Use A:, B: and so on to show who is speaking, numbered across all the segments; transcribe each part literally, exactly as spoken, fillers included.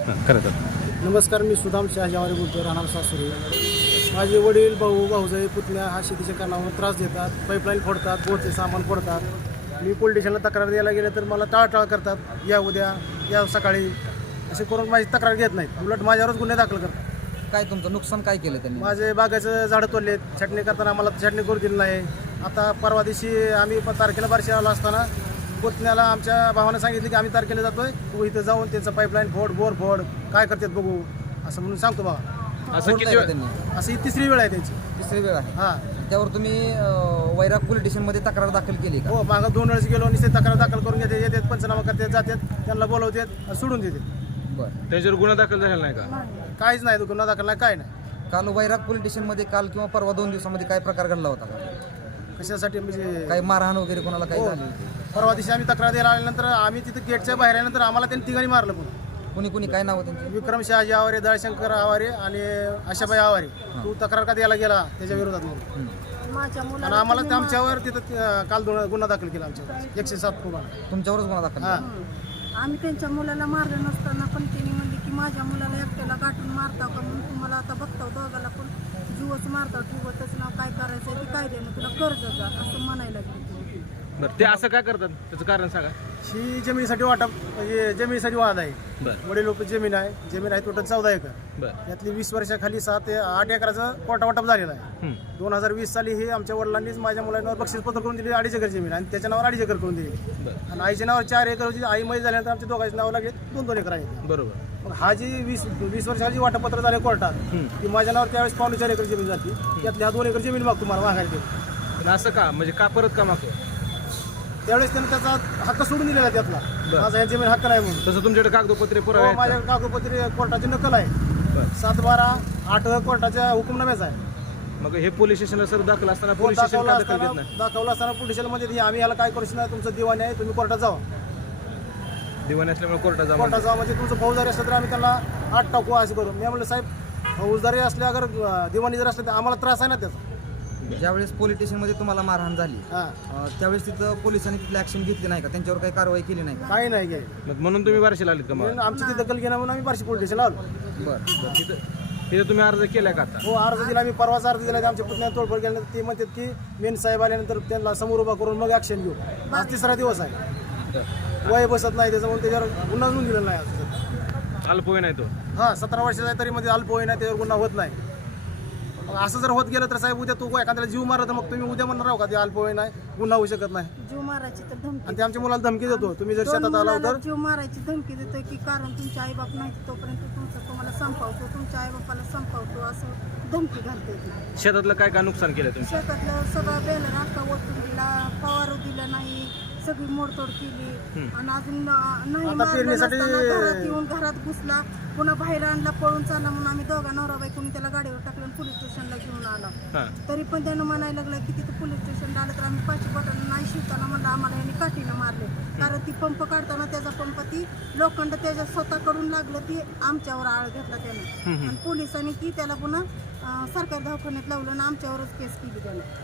A: खरं तर
B: नमस्कार, मी सुदाम शहाजावारी बोलतो, राहणार सासुरी. माझे वडील, भाऊ, भाऊजाई, पुतण्या हा शेतीच्या कारणावर त्रास देतात, पाईपलाईन फोडतात, बोरचे सामान फोडतात. मी पोलीस स्टेशनला तक्रार द्यायला गेले तर मला टाळटाळ करतात, या उद्या, या सकाळी, असे करून माझी तक्रार घेत नाहीत. उलट माझ्यावरच गुन्हे दाखल करतात.
C: काय तुमचं नुकसान काय केलं त्यांनी?
B: माझे बागाचं झाडं तोडलेत, छाटणी करताना आम्हाला छाटणी करू दिली नाही. आता परवा दिवशी आम्ही प- तारखेला बारशी आला असताना पुतण्याला आमच्या भावानं सांगितलं की आम्ही तारखेला जातोय, तू इथं जाऊन त्यांचं पाईपलाईन फोड, बोर फोड, काय करतात बघू, असं म्हणून सांगतो बाबा.
A: असं किती वेळ
C: त्यांनी
B: असं ही तिसरी वेळ आहे त्यांची.
C: तिसरी वेळ आहे.
B: हां,
C: त्यावर तुम्ही अं, वैराग पोलीस स्टेशनमध्ये तक्रार दाखल केली का?
B: हो, मागं दोन वेळेस गेलो, निश्चित तक्रार दाखल करून घेते, येतात, पंचनामा करतात, जातात, त्यांना बोलवतात आणि सोडून देतात.
C: बरं.
A: त्याच्यावर गुन्हा दाखल झालेला नाही का?
B: काहीच नाही, गुन्हा दाखल नाही, काय नाही.
C: काल वैराग पोलीस स्टेशनमध्ये काल किंवा परवा दोन दिवसामध्ये काय प्रकार घडला होता का?
B: कशासाठी म्हणजे
C: काही मारहाण वगैरे कोणाला काही
B: हो.
C: झाली होती?
B: परवा दिवशी आम्ही तक्रार द्यायला आल्यानंतर आम्ही तिथं गेटच्या बाहेर आल्यानंतर आम्हाला त्यांनी तिघांनी मारलं. पण
C: कुणी कुणी काय नाव त्यांची?
B: विक्रम शहाजी आवारे, दळशंकर आवारे आणि आशाबाई आवारे. तू तक्रार का द्यायला गेला त्याच्या विरोधात म्हणून.
D: माझ्या
B: आणि
D: मुलाला
B: आम्हाला ते आमच्यावर तिथं अं, काल दोन गुन्हा दाखल केला आमच्यावर, एकशे सात प्रमाणे.
C: तुमच्यावरच गुन्हा दाखल
B: हां,
C: केला?
D: आम्ही त्यांच्या मुलाला मारलं नसताना पण त्यांनी म्हणले की माझ्या मुलाला एकट्याला गाठून मारता का, म्हणून तुम्हाला आता बघता दोघाला पण जीवच मारता, ठेवतच नाव काय करायचं ते काय देणं तुला कर्ज जा असं म्हणायला लागले.
A: बरं, ते असं काय करतात त्याचं कारण सांगा.
B: ही जमिनीसाठी वाटप म्हणजे जमिनीसाठी वाद आहे.
A: बरं
B: वडील लोक जमीन आहे, जमीन आहे टोटल चौदा एकर.
A: बरं
B: यातली वीस वर्षाखाली सात ते आठ एकराचं कोटा वाटप झालेलं आहे.
A: हं.
B: दोन हजार वीस साली हे आमच्या वडिलांनीच माझ्या मुलांवर बक्षीसपत्र करून दिली, अडीच एकर जमीन, आणि त्याच्या नावावर अडीच एकर करून दिली.
A: बरं
B: आणि आईच्या नावावर चार एकर होती. आई मध्ये झाल्यानंतर आमच्या दोघांच्या नावं लागले दोन दोन एकर आहेत.
A: बरोबर.
B: मग हा जी वीस वीस वर्षाची वाटपत्र झाले कोर्टात,
A: हं.
B: की माझ्या नावावर त्यावेळेस पावणे चार एकर जमीन जाते. त्यातली हा दोन एकर जमीन मागतो मला मागायला.
A: पण असं का म्हणजे का परत का मागतो?
B: त्यावेळेस त्यानं त्याचा हक्क सोडून दिलेला आहे त्यातला.
A: बरं.
B: माझा या जमीन हक्क नाही म्हणून.
A: तसं तुमच्याकडे कागदपत्रे पुरावे
B: हो,
A: आहेत
B: माझ्या
A: का?
B: कागदपत्री कोर्टाची नकल आहे.
A: बरं.
B: सात बारा आठ कोर्टाच्या हुकुमनाम्याचा आहे.
A: मग हे पोलीस स्टेशनला सर दाखल असताना
B: कोर्ट
A: पोलीस स्टेशन
B: दाखवला
A: का दखल घेत
B: असताना
A: नाही?
B: दाखवला असताना पोलीस स्टेशनमध्ये आम्ही याला काय करू शकणार, तुमचं दिवाणी आहे, तुम्ही कोर्टात जावा.
A: दिवाणी असल्यामुळे कोर्टात जा
B: कोर्टात जावा म्हणजे तुमचं फौजदारी असलं तर आम्ही त्यांना आठ टाकू असं करू. मी म्हणलं साहेब, फौजदारी असल्या अगर अं, दिवाणी जर असलं तर आम्हाला त्रास आहे ना त्याचा.
C: ज्यावेळेस पोलीस स्टेशनमध्ये तुम्हाला मारहाण झाली
B: हां,
C: अं, त्यावेळेस तिथं पोलिसांनी तिथली ऍक्शन घेतली नाही का? त्यांच्यावर काही कारवाई केली नाही का?
B: काही नाही घे.
A: मग म्हणून तुम्ही बारशीला आलीत का? मग
B: म्हणून आमची ती दखल घेणं म्हणून आम्ही बार्शी पोलीस स्टेशनला आलो.
C: बरं.
A: तिथं तिथं तुम्ही अर्ज केलाय का आता?
B: हो, अर्ज दिला, आम्ही परवाचा अर्ज दिला. आमच्या पुतण्याला तोडफोड केल्यानंतर ते म्हणतात की मेन साहेब आल्यानंतर त्यांना समोर उभा करून मग ऍक्शन घेऊ. आज तिसरा दिवस आहे, वय बसत नाही त्याच्यामुळे त्याच्यावर गुन्हा नोंद दिलेला नाही आज.
A: अल्पवय नाही तो.
B: हां, सतरा वर्षाचा आहे तरी मध्ये अल्पवयीन आहे, त्याच्यावर गुन्हा होत नाही. मग असं जर होत गेलं तर साहेब उद्या तू एखाद्याला जीव मारला तर मग तुम्ही उद्या म्हणणार आहो का ते अल्पवयीन आहे, गुन्हा होऊ शकत नाही.
D: जीव मारायची तर धमकी
B: आणि ते आमच्या मुलाला धमकी देतो, तुम्ही जर
D: दोन
B: शेतात आला
D: मुलाला
B: तर
D: जीव मारायची धमकी देतोय की कारण तुमचे आईबाप नाही तोपर्यंत तुमचं तुम्हाला संपवतो, तुमच्या आईबापाला संपवतो असं धमकी घालते ती.
A: शेतातलं काय काय नुकसान केलं तुम्ही?
D: शेतातलं सगळं बेलर अक्का ओतून दिला, फवारू दिला नाही, सगळी मोडतोड केली. आणि अजून न- नाही
B: आता
D: मारलं
B: पेरणीसाठी-
D: नसताना घरात येऊन घरात घुसला, पुन्हा बाहेर आणला, पळून चालला म्हणून आम्ही दोघा नवरा बायकोनी त्याला गाडीवर टाकलं आणि पोलीस स्टेशनला घेऊन आला.
A: हां
D: तरी पण त्यानं म्हणायला लागलं की तिथं पोलीस स्टेशनला आलं तर आम्ही पाचशे बटाने नाही शिवताना म्हणलं आम्हाला यांनी काठीनं मारले. कारण ती पंप काढताना त्याचा पंप ती लोखंड त्याच्या स्वतःकडून लागलं, ती आमच्यावर आळ घेतला त्यानं. आणि पोलिसांनी ती त्याला पुन्हा अं, सरकारी दवाखान्यात लावलं आणि आमच्यावरच केस केली त्यानं.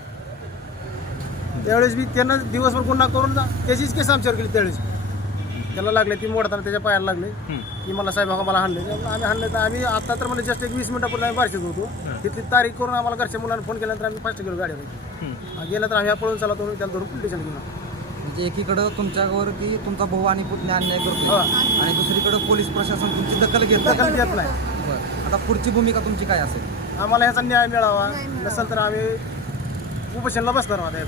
B: त्यावेळेस मी त्यांना दिवसभर गुन्हा करून जा- त्याचीच केस आमच्यावर केली. त्यावेळेस त्याला लागले, ती मोडताना त्याच्या पायाला लागले
A: हं.
B: की मला साहेब बघा मला हाणले. आम्ही हाणले तर आम्ही आता तर म्हणजे जस्ट एक वीस मिनिटापूर्वी आम्ही बारशीत होतो. तिथली तारीख करून आम्हाला घरच्या मुलांना फोन केल्यानंतर आम्ही फास्ट गेलो गाडीवर.
A: हं.
B: गेलं तर आम्ही पळून चालवतो, त्याला धरून पोलीस स्टेशन घेऊन.
C: म्हणजे एकीकडं तुमच्यावर की तुमचा भाऊ आणि पुतण्या अन्याय करतो
B: हा.
C: आणि दुसरीकडं पोलीस प्रशासन तुमची दखल घेत नाही.
B: दखल घेत नाही.
C: बरं. आता पुढची भूमिका तुमची काय असेल?
B: आम्हाला ह्याचा न्याय मिळावा,
D: न्याय मिळावा.
B: नसेल तर आम्ही उपोषणला बसणार आता.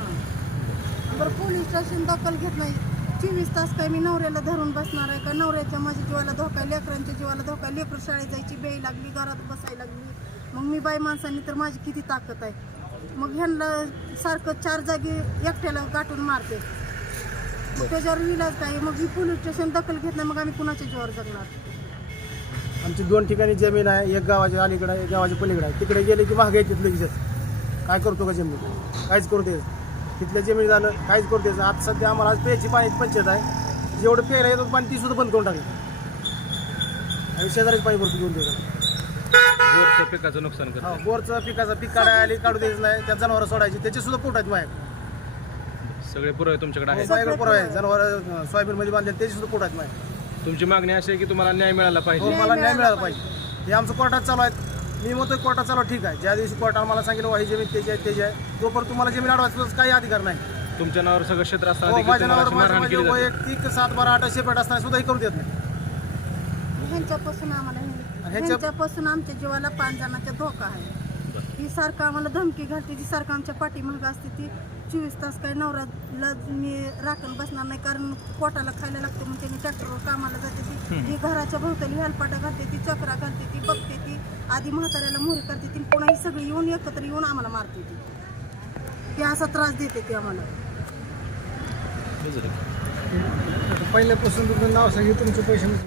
D: बरं, पोलीस स्टेशन दखल घेत नाही. चोवीस तास काय मी नवऱ्याला धरून बसणार आहे का? नवऱ्याच्या माझ्या जीवाला धोका, लेकरांच्या जीवाला धोका, लेकरं शाळेत जायची बेई लागली, घरात बसायला लागली. मग मी बाई माणसांनी तर माझी किती ताकद आहे. मग ह्यांना सारखं चार जागी एकट्याला गाठून मारते. मग त्याच्यावर विलाज काय? मग ही पोलीस स्टेशन दखल घेत नाही, मग आम्ही कुणाच्या जीवावर जगणार?
B: आमची दोन ठिकाणी जमीन आहे, एक गावाच्या अलीकडे आहे, एक गावाच्या पलीकडे आहे. तिकडे गेले की महागाई तिथलं लगेच काय करतो का जमीन, काहीच करू दे. तिथल्या जमीन झालं काहीच करू द्यायचं. आता सध्या आम्हाला आज प्यायची पाण्याची पंचायत आहे, जेवढं प्यायला येतं पाणी ती सुद्धा बंद करून टाकलं. आणि शेजारीच पाणी भरपूर घेऊन द्यायचं.
A: बोरच्या पिकाचं नुकसान
B: हा,
A: करतं.
B: बोरचं पिकाचं पीक काढायला आली काढू द्यायचं नाही, त्या जनावरं सोडायची, त्याची सुद्धा पोट आहेत माझ्या.
A: सगळे पुरावे तुमच्याकडे आहेत.
B: माझ्याकडे पुरावा आहे, जनावर सोयाबीन मध्ये बांधले त्याची सुद्धा पोट आहेत माझ्या.
A: तुमची मागणी अशी आहे की तुम्हाला न्याय मिळाला
B: हो,
A: पाहिजे
B: मला न्याय मिळाला पाहिजे. हे आमचं कोर्टात चालू आहे. मी म्हणतोय कोर्टात चालू आहे, ठीक आहे. ज्या दिवशी कोर्टाने मला सांगितलं "वा, ही जमीन त्याची आहे त्याची आहे", तोपर्यंत तुम्हाला जमीन अडवायचा काही अधिकार नाही.
A: तुमच्या नावावर सगळं क्षेत्र असताना
B: हो,
A: देखील
B: माझ्या
A: तुम्हाला
B: नावावर
A: अशी
B: माझं
A: मारहाण केली
B: माझे
A: जाते.
B: वैयक्तिक सात बारा आठ सेपरेट असताना सुद्धा हे करू देत नाही.
D: ह्यांच्यापासून आम्हाला
B: ह्यांच्या-
D: ह्यांच्यापासून आमच्या जीवाला पाच जणांचा धोका आहे. ही सारखं आम्हाला धमकी घालते, ती सारखं आमच्या पाठीमागं असते. ती चोवीस तास काही नवऱ्याला मी राखण बसणार नाही, कारण पोटाला खायला लागते म्हणून त्यांनी ट्रॅक्टरवर कामाला जाते. ती ती घराच्या भोवताली हेलपाटा घालते, ती चक्रा घालते, ती बघते, ती आधी म्हाताऱ्याला मोहरी करते, ती पुन्हा ही सगळी येऊन एकत्र येऊन आम्हाला मारते. ती ती असा त्रास देते ती आम्हाला.
B: पहिल्यापासून तुमचं नाव सांगितलं, तुमचे पैसे